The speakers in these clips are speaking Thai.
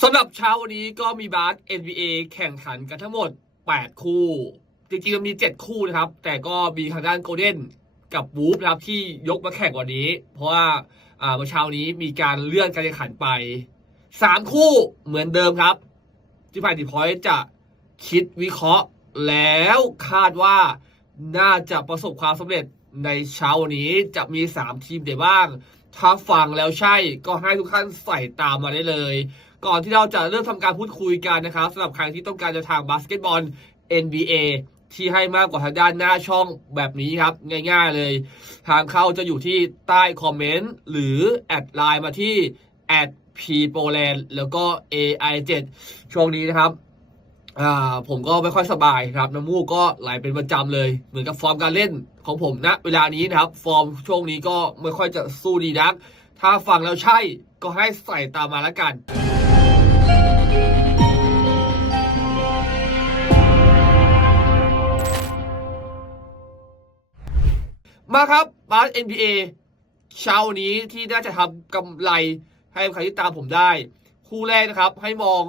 สำหรับเช้าวันนี้ก็มีบาส NBA แข่งขันกันทั้งหมด8คู่จริงๆมันมี7คู่นะครับแต่ก็มีทางด้านโกลเด้นกับวูฟนะครับที่ยกมาแข่งวันนี้เพราะว่าเมื่อเช้านี้มีการเลื่อนการแข่งขันไป3คู่เหมือนเดิมครับที่ฝ่ายดีพอยต์จะคิดวิเคราะห์แล้วคาดว่าน่าจะประสบความสำเร็จในเช้าวันนี้จะมี3ทีมเดี๋ยวบ้างถ้าฟังแล้วใช่ก็ให้ทุกท่านใส่ตามมาได้เลยก่อนที่เราจะเริ่มทำการพูดคุยกันนะครับสำหรับใครที่ต้องการจะทางบาสเกตบอล NBA ที่ให้มากกว่าทางด้านหน้าช่องแบบนี้ครับง่ายๆเลยทางเข้าจะอยู่ที่ใต้คอมเมนต์หรือแอดไลน์มาที่@ppoland แล้วก็ AI7 ช่วงนี้นะครับผมก็ไม่ค่อยสบายครับน้ำมูกก็ไหลเป็นประจำเลยเหมือนกับฟอร์มการเล่นของผมณเวลานี้นะครับฟอร์มช่วงนี้ก็ไม่ค่อยจะสู้ดีนักถ้าฟังแล้วใช่ก็ให้ใส่ตามมาแล้วกันมาครับบาส NBA เช้านี้ที่น่าจะทำกำไรให้ใครที่ตามผมได้คู่แรกนะครับให้มอง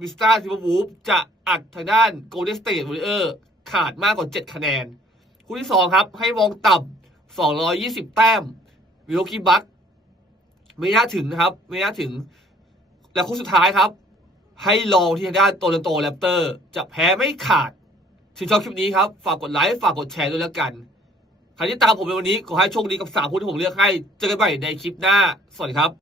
มิสตาร์ทิมเบอร์วูฟจะอัดทางด้านโกลเด้นสเตทวอริเออร์ขาดมากกว่า7คะแนนคู่ที่2ครับให้มองต่ำ220แต้มมิลวอกกี้บัคไม่น่าถึงนะครับไม่น่าถึงและคู่สุดท้ายครับให้ลองที่ทางด้านโตลอนโตแรปเตอร์จะแพ้ไม่ขาดชื่นชอบคลิปนี้ครับฝากกดไลค์ฝากกดแชร์ด้วยแล้วกันใครที่ตามผมในวันนี้ขอให้โชคดีกับ3คู่ที่ผมเลือกให้เจอกันใหม่ในคลิปหน้าสวัสดีครับ